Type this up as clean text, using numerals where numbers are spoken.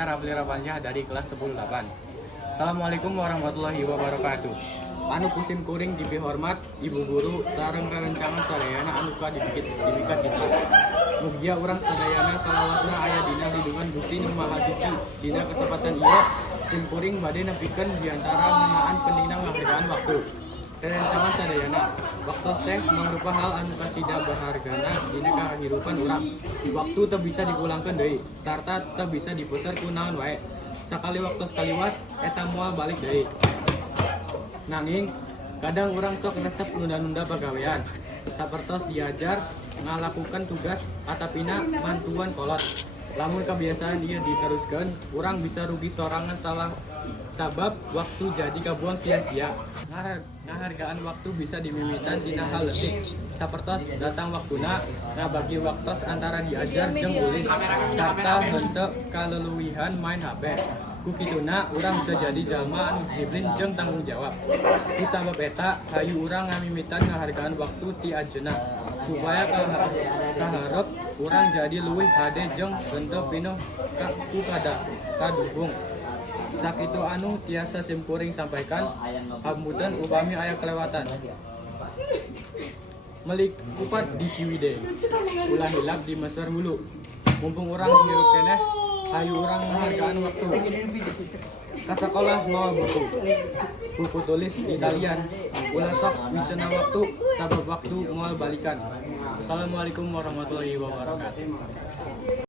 saya Rafli Rafansyah dari kelas 10-8. Assalamualaikum warahmatullahi wabarakatuh. Anu pusim kuring dipihormat ibu guru sareng rerencangan sadayana anu dibikat cita. Mugia urang sadayana salawasna aya dina lindungan Gusti Nu Maha Suci. Dina kesempatan ieu sim kuring bade nepikeun diantara ngeunaan pentingna ngahargaan waktu. Rerencangan sadayana waktos teh mangrupa hal anu kacida berhargana dina kahirupan urang. Waktu teu bisa dipulangkeun deui sarta teu bisa dipeser ku naon wae. Sakali waktos kaliwat eta moal balik deui. Nanging kadang urang sok resep nunda-nunda pagawean. Sapertos diajar ngalakukan tugas atapina mantuan kolot. Lamun kebiasaan ieu diteruskeun, urang bisa rugi sorangan salah sabab waktu jadi kabuang sia-sia. Ngahargaan waktu bisa dimimitan dina hal leutik. Sapertos datang waktuna ngabagi waktos antara diajar jeung ulin sarta henteu kaleuwihan main HP. Ku kituna urang bisa jadi jalma anu disiplin jeung tanggung jawab. Ku sabab eta hayu urang ngamimitan ngahargaan waktu ti ajeuna supaya kaharep urang jadi leuwih hade jeung henteu pinuh ku kadukung. Sakitu anu tiasa sim kuring sampaikan, hapunten upami aya kelewatan. Melik kupat di Ciwidey, ulah hilap di Mesir hulu. Mumpung urang hirup keneh, hayu urang ngahargaan waktu. Ka sakolah mawa buku tulis Italian, ulah sok wicenah waktu sabab waktu moal balikan. Assalamualaikum warahmatullahi wabarakatuh.